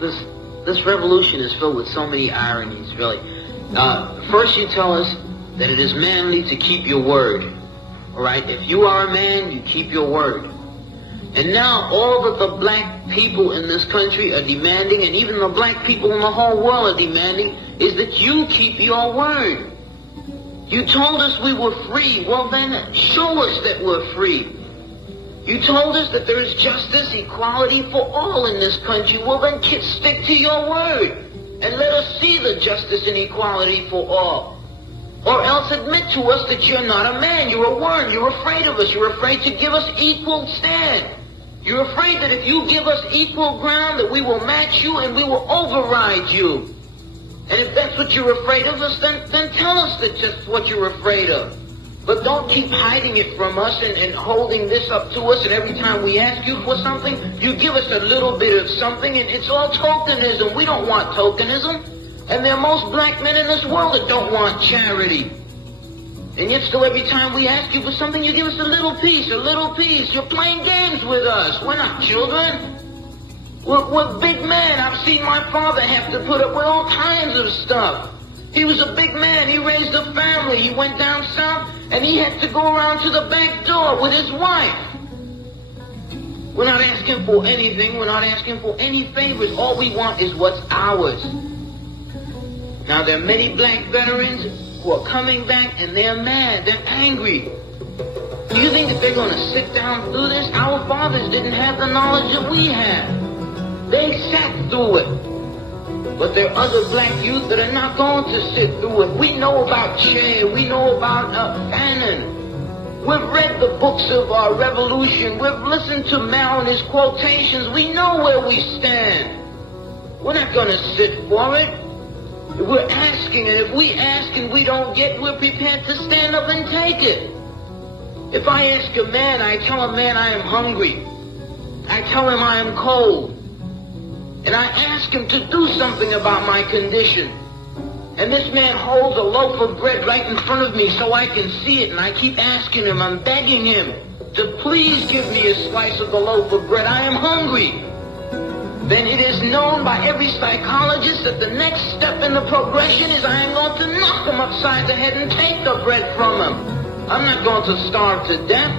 this revolution is filled with so many ironies, really. First you tell us that it is manly to keep your word. All right? If you are a man, you keep your word. And now all that the black people in this country are demanding, and even the black people in the whole world are demanding, is that you keep your word. You told us we were free. Well then, show us that we're free. You told us that there is justice, equality for all in this country. Well then, stick to your word. And let us see the justice and equality for all. Or else admit to us that you're not a man, you're a worm, you're afraid of us, you're afraid to give us equal stand. You're afraid that if you give us equal ground, that we will match you and we will override you. And if that's what you're afraid of us, then tell us that just what you're afraid of. But don't keep hiding it from us and holding this up to us, and every time we ask you for something, you give us a little bit of something, and it's all tokenism. We don't want tokenism. And there are most black men in this world that don't want charity. And yet still every time we ask you for something, you give us a little piece, a little piece. You're playing games with us. We're not children. We're big men. I've seen my father have to put up with all kinds of stuff. He was a big man. He raised a family. He went down south, and he had to go around to the back door with his wife. We're not asking for anything. We're not asking for any favors. All we want is what's ours. Now, there are many black veterans who are coming back, and they're mad. They're angry. Do you think that they're going to sit down through this? Our fathers didn't have the knowledge that we have. They sat through it. But there are other black youth that are not going to sit through it. We know about Che. We know about Fanon. We've read the books of our revolution. We've listened to Mao and his quotations. We know where we stand. We're not going to sit for it. We're asking, and if we ask and we don't get, we're prepared to stand up and take it. If I ask a man, I tell a man I am hungry. I tell him I am cold. And I ask him to do something about my condition. And this man holds a loaf of bread right in front of me so I can see it, and I keep asking him, I'm begging him to please give me a slice of the loaf of bread. I am hungry. Then it is known by every psychologist that the next step in the progression is I am going to knock him upside the head and take the bread from him. I'm not going to starve to death.